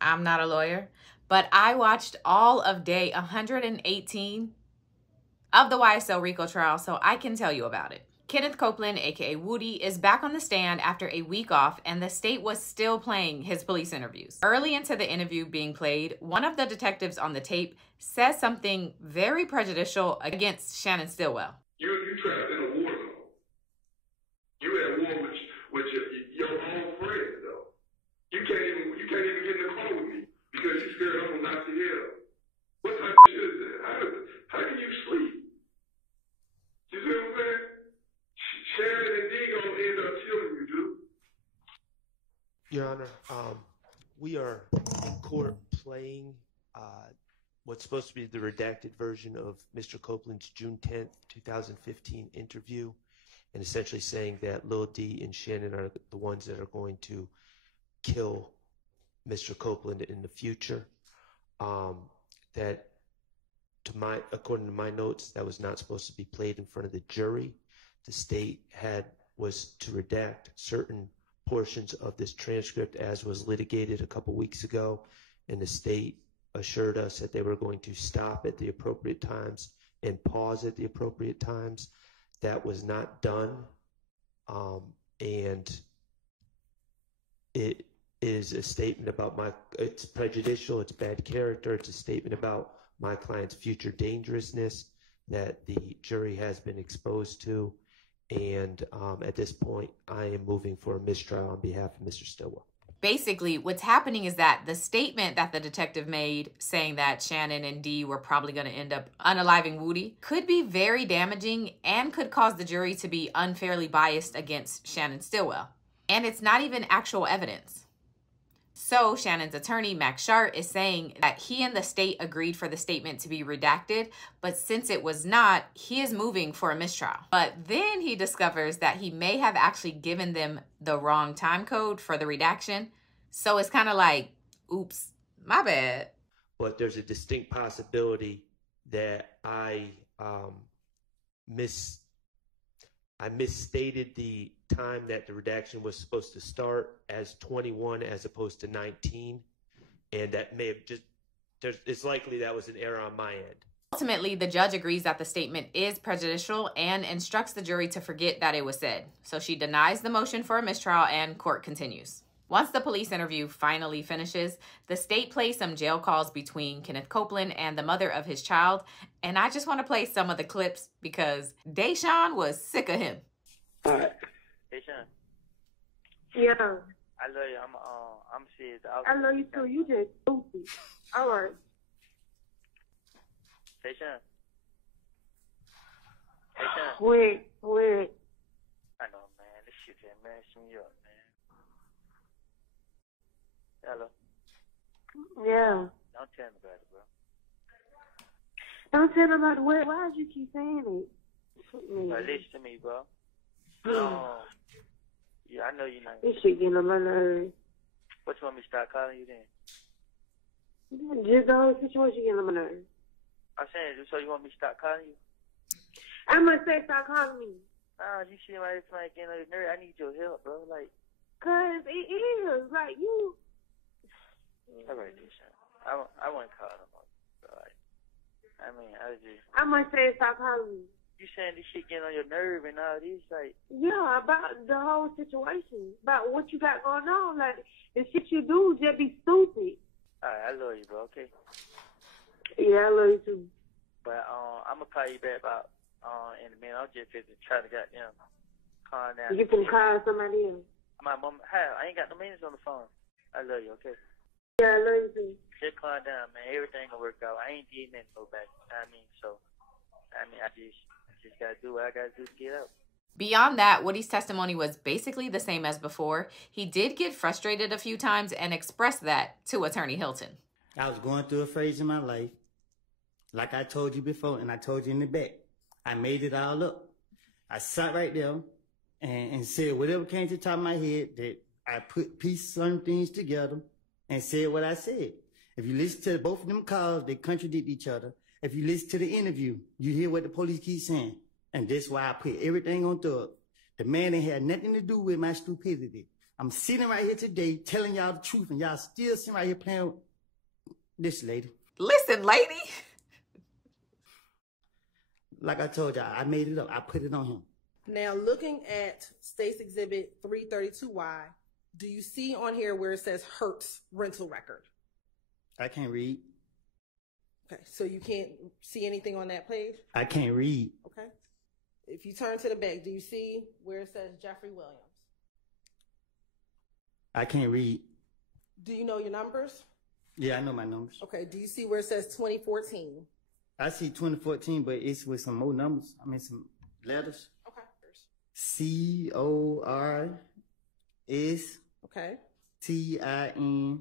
I'm not a lawyer, but I watched all of day 118 of the YSL RICO trial, so I can tell you about it. Kenneth Copeland, aka Woody, is back on the stand after a week off, and the state was still playing his police interviews. Early into the interview being played, one of the detectives on the tape says something very prejudicial against Shannon Stillwell. You're trapped in a war zone. You're at war with your own friends, though. You can't even get in the car with me because you're scared I'm gonna knock your head off. What type of shit is that? How can you sleep? You see what I'm saying? Shannon and D gonna end up killing you, dude. Your Honor, we are in court playing what's supposed to be the redacted version of Mr. Copeland's June 10th, 2015 interview, and essentially saying that Lil D and Shannon are the ones that are going to kill Mr. Copeland in the future. That, according to my notes, that was not supposed to be played in front of the jury. The state was to redact certain portions of this transcript as was litigated a couple weeks ago, and the state assured us that they were going to stop at the appropriate times and pause at the appropriate times. That was not done, and it is a statement about it's prejudicial, it's bad character, it's a statement about my client's future dangerousness that the jury has been exposed to, and at this point, I am moving for a mistrial on behalf of Mr. Stillwell. Basically, what's happening is that the statement that the detective made saying that Shannon and Dee were probably going to end up unaliving Woody could be very damaging and could cause the jury to be unfairly biased against Shannon Stillwell. And it's not even actual evidence. So Shannon's attorney, Max Shart, is saying that he and the state agreed for the statement to be redacted, but since it was not, he is moving for a mistrial. But then he discovers that he may have actually given them the wrong time code for the redaction. So it's kind of like, oops, my bad. But there's a distinct possibility that I misstated the time that the redaction was supposed to start as 21 as opposed to 19, and that may have it's likely that was an error on my end. Ultimately, the judge agrees that the statement is prejudicial and instructs the jury to forget that it was said. So she denies the motion for a mistrial and court continues. Once the police interview finally finishes, the state plays some jail calls between Kenneth Copeland and the mother of his child. And I just want to play some of the clips because Deshaun was sick of him. All right. Deshaun. Yeah. I love you. I'm serious. I love you too. You just stupid. All right. Deshaun. Wait. I know, man. This shit just messing me up, man. Hello. Yeah. Don't tell me about it, bro. Don't tell them about the word. Why do you keep saying it? But listen to me, bro. Yeah, I know you're not. This shit getting on my nerves. What, you want me to start calling you then? Just the whole situation getting on my nerves. I'm saying, so you want me to start calling you? I'm gonna say stop calling me. You see my like getting on your nerve. I need your help, bro. Like, cause it is like you. All right, Deshaun. I won't call no more. Like, I mean, I'm gonna say stop calling me. You saying this shit getting on your nerve and all this, like. Yeah, about the whole situation, about what you got going on. Like, the shit you do just be stupid. All right, I love you, bro. Okay. Yeah, I love you too. But I'm gonna call you back about in a minute. I'm just trying to goddamn calm down. You can call somebody else. My mom, I ain't got no minutes on the phone. I love you, okay? Yeah, I love you too. Just calm down, man. Everything gonna work out. I ain't did nothing no back. I just gotta do what I gotta do to get out. Beyond that, Woody's testimony was basically the same as before. He did get frustrated a few times and expressed that to Attorney Hilton. I was going through a phase in my life, like I told you before, and I told you in the back. I made it all up. I sat right there and said whatever came to the top of my head, that I pieced some things together and said what I said. If you listen to both of them calls, they contradict each other. If you listen to the interview, you hear what the police keep saying. And that's why I put everything on thug. The man ain't had nothing to do with my stupidity. I'm sitting right here today telling y'all the truth, and y'all still sitting right here playing with this lady. Listen, lady. Like I told y'all, I made it up. I put it on him. Now, looking at State's Exhibit 332Y, do you see on here where it says Hertz rental record? I can't read. Okay, so you can't see anything on that page? I can't read. Okay. If you turn to the back, do you see where it says Jeffrey Williams? I can't read. Do you know your numbers? Yeah, I know my numbers. Okay, do you see where it says 2014? I see 2014, but it's with some more numbers. I mean, some letters. Okay. CORS. Okay. TIN.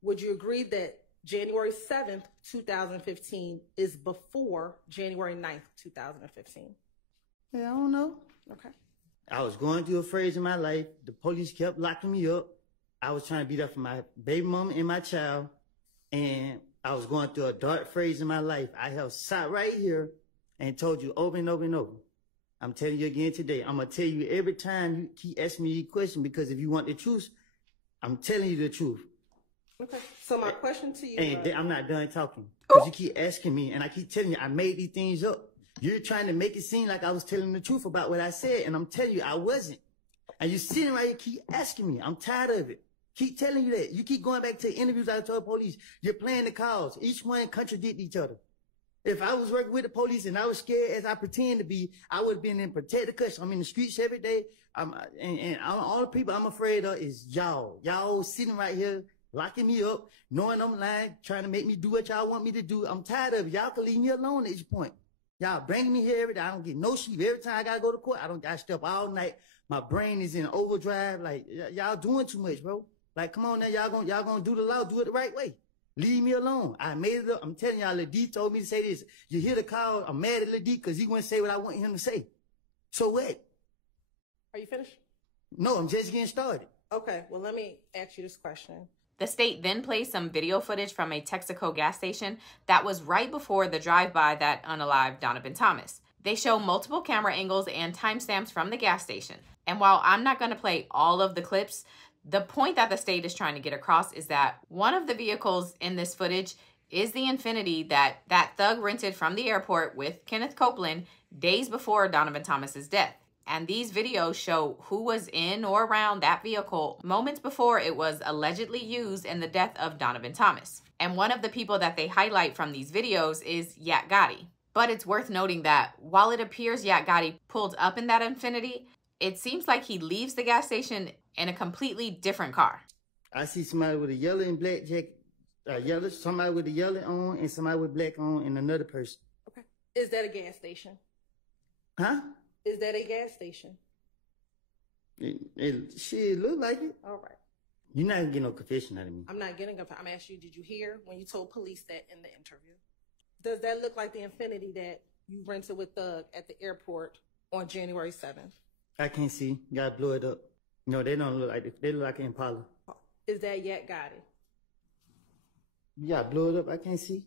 Would you agree that January 7th, 2015 is before January 9th, 2015? Yeah, I don't know. Okay. I was going through a phase in my life. The police kept locking me up. I was trying to be there for my baby mama and my child. And I was going through a dark phase in my life. I have sat right here and told you over and over and over. I'm telling you again today. I'm going to tell you every time you keep asking me a question, because if you want the truth, I'm telling you the truth. Okay. So my question to you And I'm not done talking. Because you keep asking me, and I keep telling you I made these things up. You're trying to make it seem like I was telling the truth about what I said, and I'm telling you I wasn't. And you're sitting right here, keep asking me. I'm tired of it. Keep telling you that. You keep going back to interviews I told police. You're playing the calls. Each one contradict each other. If I was working with the police and I was scared as I pretend to be, I would have been in protective custody. I'm in the streets every day. And all the people I'm afraid of is y'all. Y'all sitting right here, locking me up, knowing I'm lying, trying to make me do what y'all want me to do. I'm tired of it. Y'all can leave me alone at this point. Y'all bringing me here every day. I don't get no sleep. Every time I gotta go to court, I stay up all night. My brain is in overdrive. Like, y'all doing too much, bro. Like, come on now, y'all gonna do the law, do it the right way. Leave me alone. I made it up. I'm telling y'all, Lil D told me to say this. You hear the call, I'm mad at Lil D because he wouldn't say what I want him to say. So what? Are you finished? No, I'm just getting started. Okay, well, let me ask you this question. The state then plays some video footage from a Texaco gas station that was right before the drive-by that unalived Donovan Thomas. They show multiple camera angles and timestamps from the gas station. And while I'm not going to play all of the clips, the point that the state is trying to get across is that one of the vehicles in this footage is the Infiniti that thug rented from the airport with Kenneth Copeland days before Donovan Thomas's death. And these videos show who was in or around that vehicle moments before it was allegedly used in the death of Donovan Thomas. And one of the people that they highlight from these videos is Yak Gotti. But it's worth noting that while it appears Yak Gotti pulled up in that Infiniti, it seems like he leaves the gas station in a completely different car. I see somebody with a yellow and black jacket, somebody with a yellow on and somebody with black on and another person. Okay. Is that a gas station? Huh? Is that a gas station? Shit, look like it. All right. You're not gonna get no confession out of me. I'm not getting a, I'm asking you, did you hear when you told police that in the interview? Does that look like the Infiniti that you rented with Thug at the airport on January 7th? I can't see. You gotta blow it up. No, they don't look like it. They look like an Impala. Is that Yak Gotti? You gotta blow it up. I can't see.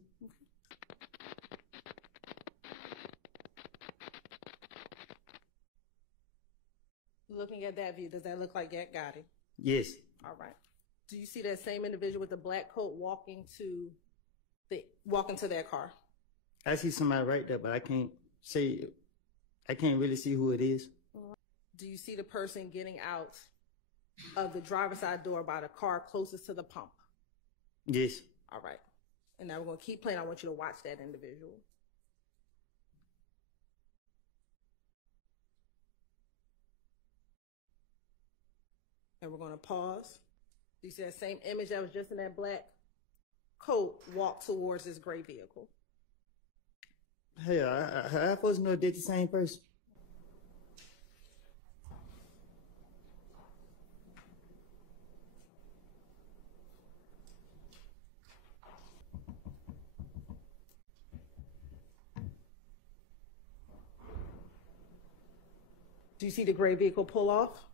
Looking at that view, does that look like Yak Gotti? Yes. All right. Do you see that same individual with the black coat walking to their car? I see somebody right there, but I can't say. I can't really see who it is. Do you see the person getting out of the driver's side door by the car closest to the pump? Yes. All right. And now we're going to keep playing. I want you to watch that individual. And we're going to pause. Do you see that same image that was just in that black coat walk towards this gray vehicle? Hey, I supposed to know they're the same person. Do you see the gray vehicle pull off?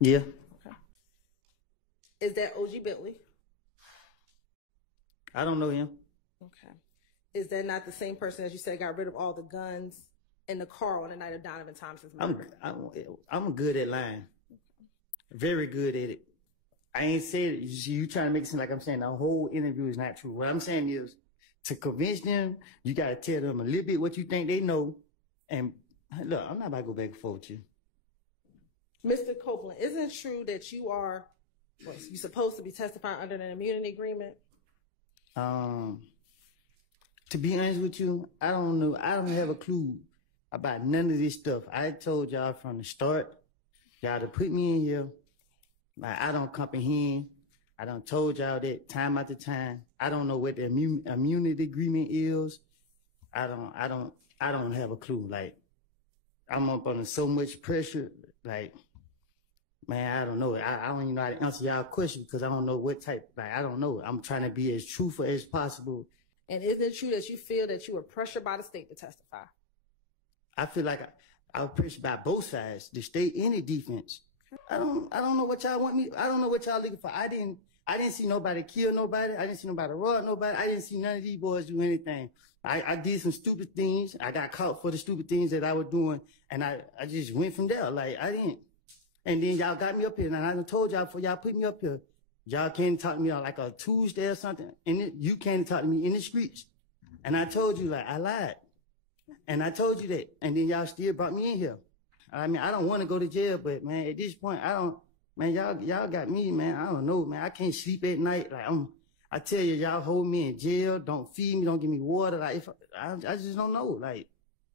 Yeah. Okay. Is that OG Bentley? I don't know him. Okay. Is that not the same person as you said got rid of all the guns in the car on the night of Donovan Thomas's murder? I'm good at lying. Very good at it. I ain't said it. You trying to make it seem like I'm saying the whole interview is not true. What I'm saying is, to convince them, you got to tell them a little bit what you think they know. And look, I'm not about to go back and forth with you. Mr. Copeland, isn't it true that you're supposed to be testifying under an immunity agreement? To be honest with you, I don't know. I don't have a clue about none of this stuff. I told y'all from the start, y'all to put me in here. Like, I don't comprehend. I done told y'all that time after time. I don't know what the immunity agreement is. I don't have a clue. Like, I'm up under so much pressure. Like, man, I don't know. I don't even know how to answer y'all question because I don't know what type. Like, I don't know. I'm trying to be as truthful as possible. And is it true that you feel that you were pressured by the state to testify? I feel like I was pressured by both sides, the state and the defense. I don't know what y'all want me. I don't know what y'all looking for. I didn't see nobody kill nobody. I didn't see nobody rob nobody. I didn't see none of these boys do anything. I did some stupid things. I got caught for the stupid things that I was doing, and I just went from there. Like, I didn't. And then y'all got me up here, and I done told y'all before y'all put me up here, y'all can't talk to me on like a Tuesday or something, and you can't talk to me in the streets. And I told you, like, I lied. And I told you that. And then y'all still brought me in here. I mean, I don't want to go to jail, but, man, at this point, man, y'all got me, man. I don't know, man. I can't sleep at night. Like, I tell you, y'all hold me in jail. Don't feed me. Don't give me water. Like, I just don't know. Like,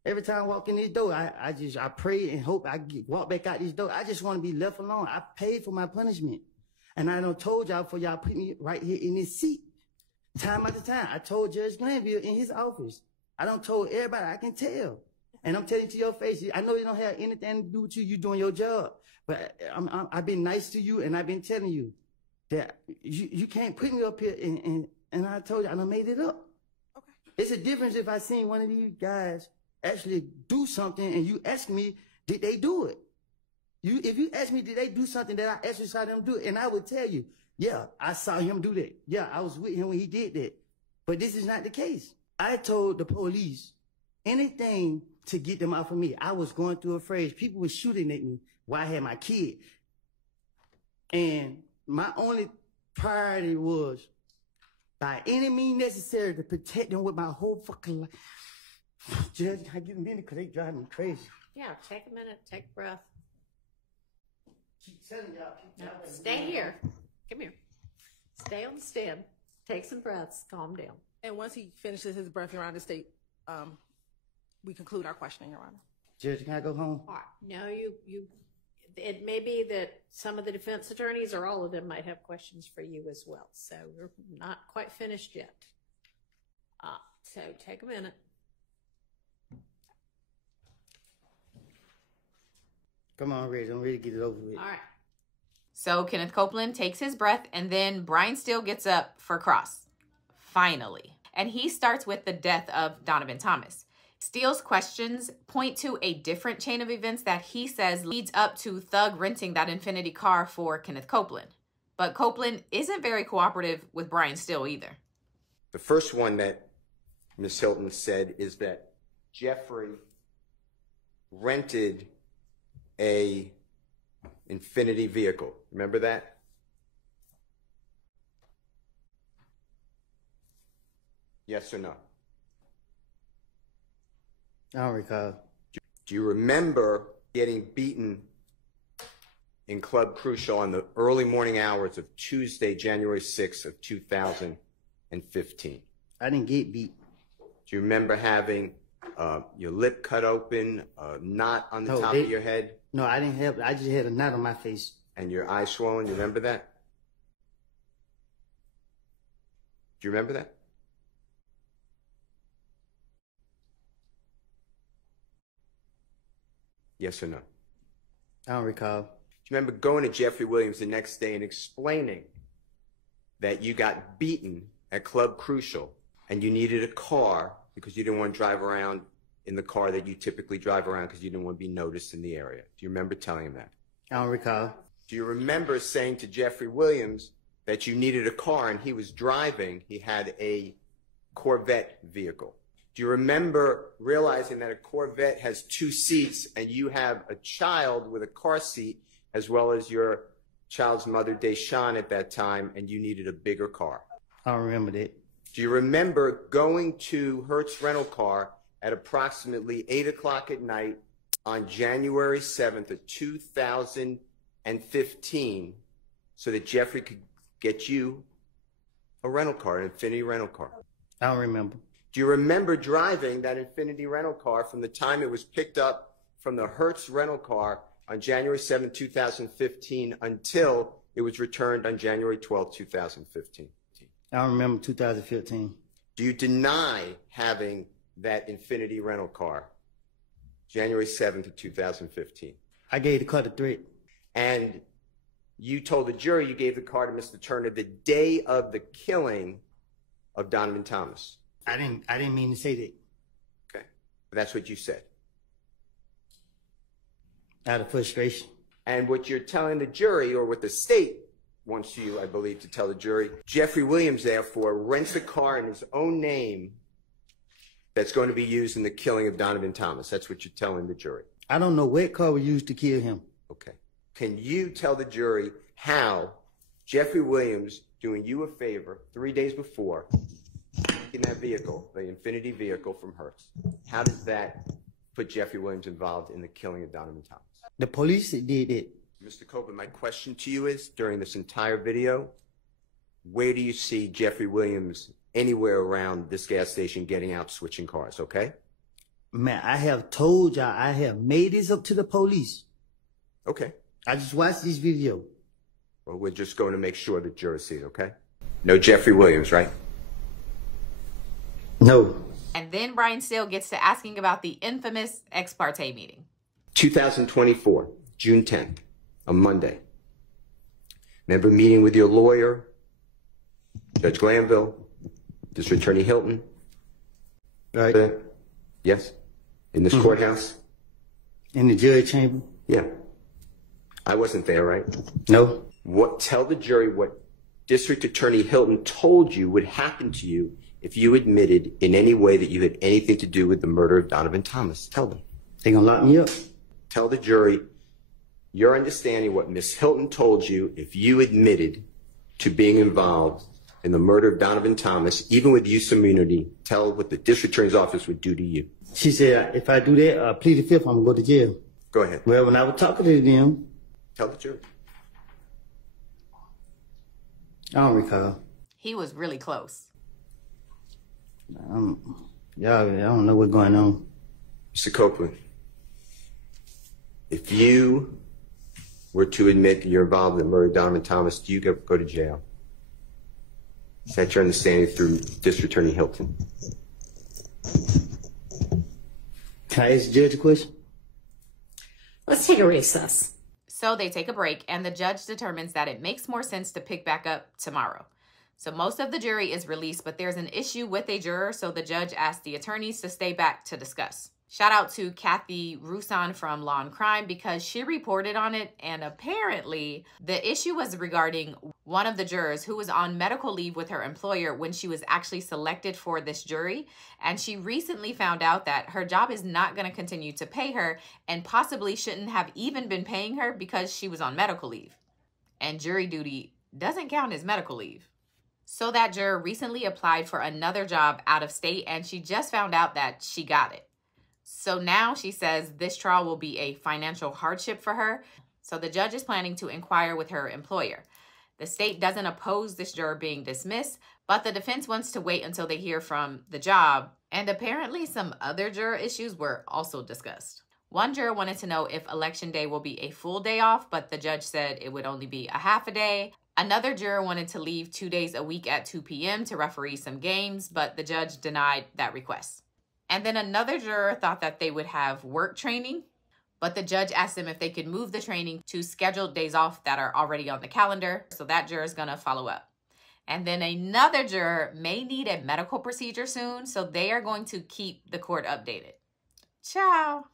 every time I walk in this door, I pray and hope I walk back out this door. I just want to be left alone. I paid for my punishment. And I done told y'all before y'all put me right here in this seat. Time after time. I told Judge Glanville in his office. I done told everybody I can tell. And I'm telling you to your face, I know it don't have anything to do with you. You doing your job. But I've been nice to you, and I've been telling you that you can't put me up here, and I told you, I done made it up. Okay. It's a difference if I seen one of these guys actually do something, and you ask me, did they do it? If you ask me, did they do something that I actually saw them do it, and I would tell you, yeah, I saw him do that. Yeah, I was with him when he did that. But this is not the case. I told the police anything to get them off of me. I was going through a phase. People were shooting at me while I had my kid. And my only priority was, by any means necessary, to protect them with my whole fucking life. Judge, I give them a minute because they drive me crazy. Yeah, take a minute, take a breath. Keep telling y'all. Stay here. Come here. Stay on the stand. Take some breaths. Calm down. And once he finishes his breath, Your Honor, the state, we conclude our questioning, Your Honor. Judge, can I go home? All right. No, it may be that some of the defense attorneys or all of them might have questions for you as well. So we're not quite finished yet. So take a minute. Come on, Reg. I'm ready to get it over with. All right. So Kenneth Copeland takes his breath, and then Brian Steele gets up for cross. Finally. And he starts with the death of Donovan Thomas. Steele's questions point to a different chain of events that he says leads up to Thug renting that Infiniti car for Kenneth Copeland. But Copeland isn't very cooperative with Brian Steele either. The first one that Ms. Hilton said is that Jeffrey rented a Infiniti vehicle. Remember that? Yes or no? I don't recall. Do you remember getting beaten in Club Crucial on the early morning hours of Tuesday, January 6th of 2015? I didn't get beat. Do you remember having your lip cut open, a knot on the top of your head? No, I didn't have. I just had a knot on my face. And your eyes swollen? You remember that? Do you remember that? Yes or no? I don't recall. Do you remember going to Jeffrey Williams the next day and explaining that you got beaten at Club Crucial and you needed a car because you didn't want to drive around in the car that you typically drive around because you didn't want to be noticed in the area? Do you remember telling him that? I don't recall. Do you remember saying to Jeffrey Williams that you needed a car and he was driving, he had a Corvette vehicle? Do you remember realizing that a Corvette has 2 seats and you have a child with a car seat as well as your child's mother, Deshawn, at that time, and you needed a bigger car? I don't remember that. Do you remember going to Hertz Rental Car at approximately 8 o'clock at night on January 7th of 2015 so that Jeffrey could get you a rental car, an Infiniti rental car? I don't remember. Do you remember driving that Infiniti rental car from the time it was picked up from the Hertz rental car on January 7, 2015 until it was returned on January 12, 2015? I don't remember 2015. Do you deny having that Infiniti rental car January 7th of 2015? I gave the car to Threat. And you told the jury you gave the car to Mr. Turner the day of the killing of Donovan Thomas. I didn't mean to say that. Okay. But that's what you said. Out of frustration. And what you're telling the jury, or what the state wants you, I believe, to tell the jury, Jeffrey Williams, therefore, rents a car in his own name that's going to be used in the killing of Donovan Thomas. That's what you're telling the jury. I don't know what car was used to kill him. Okay. Can you tell the jury how Jeffrey Williams, doing you a favor 3 days before, in that vehicle, the Infiniti vehicle from Hertz, how does that put Jeffrey Williams involved in the killing of Donovan Thomas? The police did it. Mr. Copeland, my question to you is, during this entire video, where do you see Jeffrey Williams anywhere around this gas station getting out, switching cars, okay? Man, I have told y'all, I have made this up to the police. Okay. I just watched this video. Well, we're just going to make sure the jurors see it, okay? No Jeffrey Williams, right? No. And then Brian Steele gets to asking about the infamous ex-parte meeting. 2024, June 10th, a Monday. Remember meeting with your lawyer, Judge Glanville, District Attorney Hilton? Right. Yes? In this courthouse? In the jury chamber? Yeah. I wasn't there, right? No. Tell the jury what District Attorney Hilton told you would happen to you if you admitted in any way that you had anything to do with the murder of Donovan Thomas. Tell them. They gonna lock me up. Tell the jury your understanding what Miss Hilton told you if you admitted to being involved in the murder of Donovan Thomas, even with use of immunity. Tell what the District Attorney's Office would do to you. She said, if I do that, plead the fifth, I'm gonna go to jail. Go ahead. Well, when I was talking to them, tell the jury. I don't recall. He was really close. Yeah, I don't know what's going on. Mr. Copeland, if you were to admit that you're involved in the murder of Donovan Thomas, do you go to jail? Is that your understanding through District Attorney Hilton? Can I ask the judge a question? Let's take a recess. So they take a break, and the judge determines that it makes more sense to pick back up tomorrow. So most of the jury is released, but there's an issue with a juror, so the judge asks the attorneys to stay back to discuss. Shout out to Kathy Roussan from Law and Crime because she reported on it, and apparently the issue was regarding one of the jurors who was on medical leave with her employer when she was actually selected for this jury, and she recently found out that her job is not going to continue to pay her and possibly shouldn't have even been paying her because she was on medical leave. And jury duty doesn't count as medical leave. So that juror recently applied for another job out of state, and she just found out that she got it. So now she says this trial will be a financial hardship for her. So the judge is planning to inquire with her employer. The state doesn't oppose this juror being dismissed, but the defense wants to wait until they hear from the job. And apparently some other juror issues were also discussed. One juror wanted to know if election day will be a full day off, but the judge said it would only be a half a day. Another juror wanted to leave 2 days a week at 2 p.m. to referee some games, but the judge denied that request. And then another juror thought that they would have work training, but the judge asked them if they could move the training to scheduled days off that are already on the calendar. So that juror is going to follow up. And then another juror may need a medical procedure soon, so they are going to keep the court updated. Ciao.